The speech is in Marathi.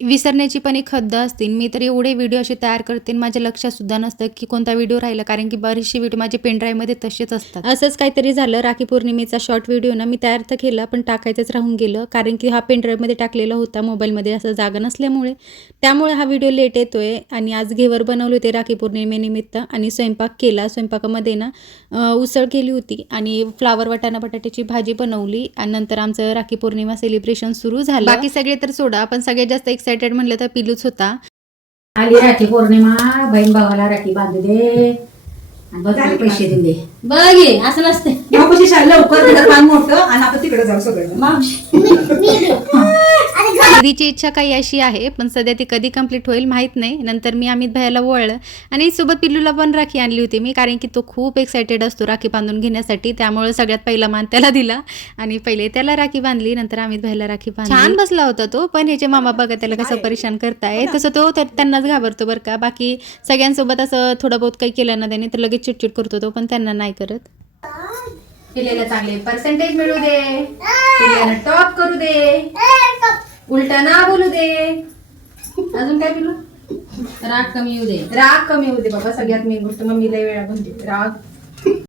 विसरण्याची पण एक हद्द असते. मी तर एवढे व्हिडिओ असे तयार करते आणि माझ्या लक्षात सुद्धा नसतं की कोणता व्हिडिओ राहिला, कारण की बरेचसे व्हिडिओ माझे पेनड्राईव्हमध्ये तसेच असतात. असंच काहीतरी झालं. राखी पौर्णिमेचा शॉर्ट व्हिडिओ ना मी तयार तर केला, पण टाकायचंच राहून गेलं, कारण की हा पेनड्राईव्हमध्ये टाकलेला होता, मोबाईलमध्ये असं जागा नसल्यामुळे. त्यामुळे हा व्हिडिओ लेट येतोय. आणि आज घेवर बनवले होते राखी पौर्णिमेनिमित्त आणि स्वयंपाक केला. स्वयंपाकामध्ये ना उसळ केली होती आणि फ्लावर वाटाणा बटाट्याची भाजी बनवली आणि नंतर आमचं राखी पौर्णिमा सेलिब्रेशन सुरू झालं. बाकी सगळे तर सोडा, पण सगळ्यात जास्त एक्सायटेड म्हणलं तर पिलूच होता. आली राखी पौर्णिमा, बहीण भावाला राखी बांधू दे आणि बघ पैसे दिले. बघ ये असं नसते. बापूची शाळा लवकर तिथं काम मोठं आणि आपण तिकडे जाऊ सगळं. दीदीची इच्छा काही अशी आहे, पण सध्या ती कधी कंप्लीट होईल माहीत नाही. नंतर मी अमित भैयाला वळलं आणि सोबत पिल्लूला पण राखी आणली होती मी, कारण की तो खूप एक्सायटेड असतो राखी बांधून घेण्यासाठी. त्यामुळे सगळ्यात पहिला मान त्याला दिला आणि पहिले त्याला राखी बांधली, नंतर अमित भैयाला राखी बांधली. छान बसला होता तो, पण ह्याचे मामा बघा त्याला कसं परेशान करताय. तसं तो तर त्यांनाच घाबरतो बरं का. बाकी सगळ्यांसोबत असं थोडं बहुत काही केलं ना त्याने तर लगेच चिडचिड करतो तो, पण त्यांना नाही करत. पिल्लेला चांगले पर्सेंटेज मिळू दे, पिल्ल्याला टॉप करू दे, उलटा ना बोलू दे. अजून काय पिलू? राग कमी येऊ दे. राग कमी होऊ दे बाबा, सगळ्यात मेन गोष्ट. मम्मी लय वेळा म्हणते राग